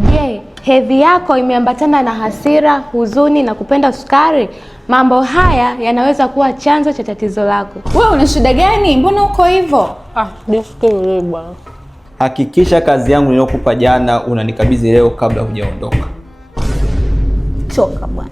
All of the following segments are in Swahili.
Je, hedhi yako imeambatana na hasira, huzuni na kupenda sukari? Mambo haya yanaweza kuwa chanzo cha tatizo lako. Wewe una shida gani? Mbona uko hivyo? Bwana. Hakikisha kazi yangu niliyokupa jana unanikabidhi leo kabla hujaondoka. Choka bwana.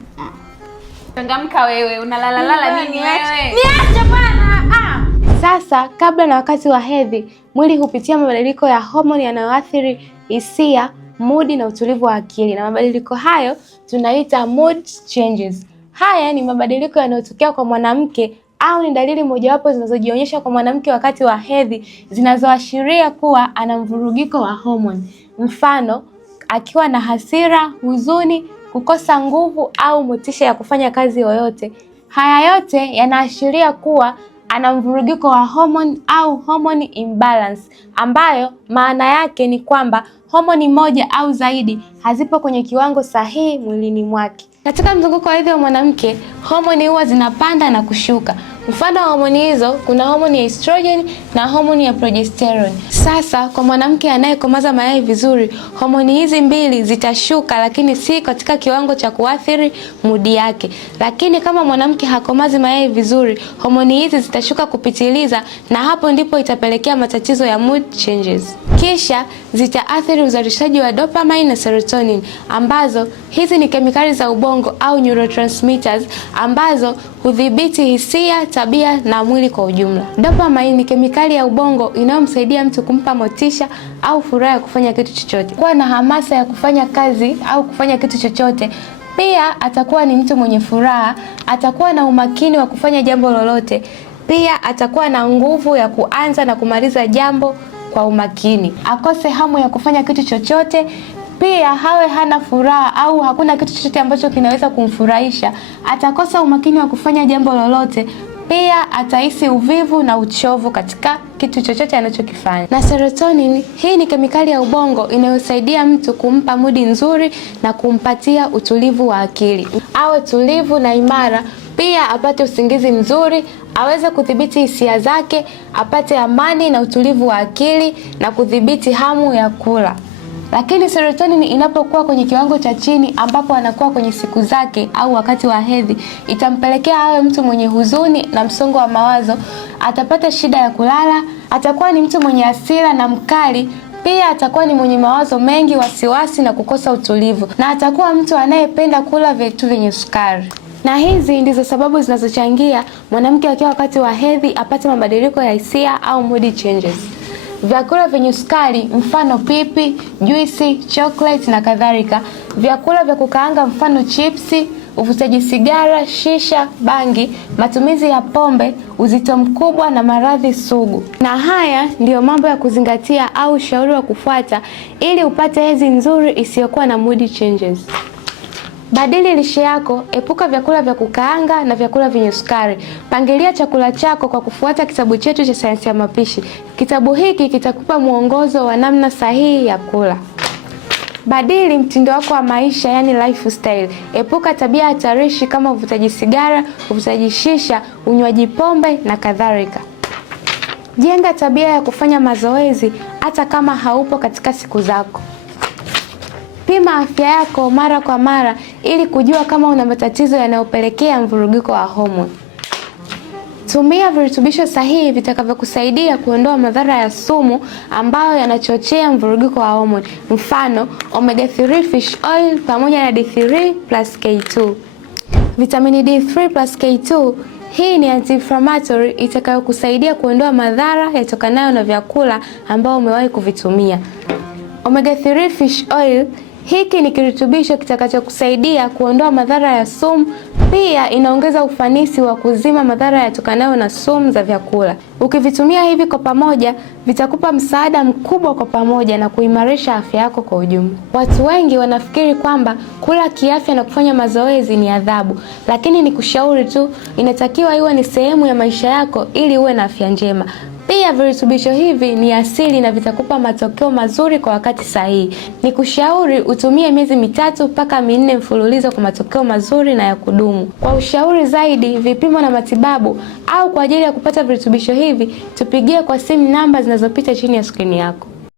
Changamka wewe, unalalalala nini wewe? Niache bwana. Sasa, kabla na wakati wa hedhi, mwili hupitia mabadiliko ya homoni yanayoathiri hisia, mood na utulivu wa akili, na mabadiliko hayo tunaita mood changes. Haya ni mabadiliko yanayotokea kwa mwanamke au ni dalili mojawapo zinazojionyesha kwa mwanamke wakati wa hedhi zinazoashiria kuwa ana mvurugiko wa homoni. Mfano, akiwa na hasira, huzuni, kukosa nguvu au motisha ya kufanya kazi yoyote. Haya yote yanaashiria kuwa ana mvurugiko wa homoni au hormone imbalance, ambayo maana yake ni kwamba homoni moja au zaidi hazipo kwenye kiwango sahihi mwilini mwake. Katika mzunguko wa hedhi wa mwanamke, homoni huwa zinapanda na kushuka. Mfano wa homoni hizo, kuna homoni ya estrogen na homoni ya progesterone. Sasa kwa mwanamke anayekomaza mayai vizuri, homoni hizi mbili zitashuka, lakini si katika kiwango cha kuathiri mudi yake. Lakini kama mwanamke hakomazi mayai vizuri, homoni hizi zitashuka kupitiliza, na hapo ndipo itapelekea matatizo ya mood changes. Kisha zitaathiri uzalishaji wa dopamine na serotonin, ambazo hizi ni kemikali za ubongo au neurotransmitters ambazo hudhibiti hisia, tabia na mwili kwa ujumla. Dopamine ni kemikali ya ubongo inayomsaidia mtu kumpa motisha au furaha ya kufanya kitu chochote, kuwa na hamasa ya kufanya kazi au kufanya kitu chochote. Pia atakuwa ni mtu mwenye furaha, atakuwa na umakini wa kufanya jambo lolote. Pia atakuwa na nguvu ya kuanza na kumaliza jambo kwa umakini. Akose hamu ya kufanya kitu chochote. Pia hawe hana furaha au hakuna kitu chochote ambacho kinaweza kumfurahisha. Atakosa umakini wa kufanya jambo lolote. Pia atahisi uvivu na uchovu katika kitu chochote anachokifanya. Na serotonin, hii ni kemikali ya ubongo inayosaidia mtu kumpa mudi nzuri na kumpatia utulivu wa akili. Awe tulivu na imara, pia apate usingizi mzuri, aweze kudhibiti hisia zake, apate amani na utulivu wa akili na kudhibiti hamu ya kula. Lakini serotonin inapokuwa kwenye kiwango cha chini, ambapo anakuwa kwenye siku zake au wakati wa hedhi, itampelekea awe mtu mwenye huzuni na msongo wa mawazo, atapata shida ya kulala, atakuwa ni mtu mwenye hasira na mkali, pia atakuwa ni mwenye mawazo mengi, wasiwasi na kukosa utulivu, na atakuwa mtu anayependa kula vitu vyenye sukari. Na hizi ndizo sababu zinazochangia mwanamke akiwa wakati wa hedhi apate mabadiliko ya hisia au mood changes. Vyakula vyenye sukari, mfano pipi, juisi, chocolate na kadhalika. Vyakula vya kukaanga, mfano chipsi, uvutaji sigara, shisha, bangi, matumizi ya pombe, uzito mkubwa na maradhi sugu. Na haya ndiyo mambo ya kuzingatia au ushauri wa kufuata ili upate hedhi nzuri isiyokuwa na mood changes. Badili lishe yako, epuka vyakula vya kukaanga na vyakula vyenye sukari. Pangilia chakula chako kwa kufuata kitabu chetu cha sayansi ya mapishi. Kitabu hiki kitakupa mwongozo wa namna sahihi ya kula. Badili mtindo wako wa maisha, yani lifestyle. Epuka tabia hatarishi kama uvutaji sigara, uvutaji shisha, unywaji pombe na kadhalika. Jenga tabia ya kufanya mazoezi hata kama haupo katika siku zako. Pima afya yako mara kwa mara ili kujua kama una matatizo yanayopelekea mvurugiko wa homoni. Tumia virutubisho sahihi vitakavyokusaidia kuondoa madhara ya sumu ambayo yanachochea mvurugiko wa homoni. Mfano, omega 3 fish oil pamoja na D3 plus K2. Vitamini D3 plus K2, hii ni anti-inflammatory itakayokusaidia kuondoa madhara yatokanayo na vyakula ambao umewahi kuvitumia. Omega 3 fish oil, hiki ni kirutubisho kitakachokusaidia kuondoa madhara ya sumu. Pia inaongeza ufanisi wa kuzima madhara yatokanayo na sumu za vyakula. Ukivitumia hivi kwa pamoja, vitakupa msaada mkubwa kwa pamoja na kuimarisha afya yako kwa ujumla. Watu wengi wanafikiri kwamba kula kiafya na kufanya mazoezi ni adhabu, lakini ni kushauri tu, inatakiwa iwe ni sehemu ya maisha yako ili uwe na afya njema. Pia virutubisho hivi ni asili na vitakupa matokeo mazuri kwa wakati sahihi. Ni kushauri utumie miezi 3 mpaka 4 mfululizo kwa matokeo mazuri na ya kudumu. Kwa ushauri zaidi, vipimo na matibabu, au kwa ajili ya kupata virutubisho hivi, tupigie kwa simu namba zinazopita chini ya skrini yako.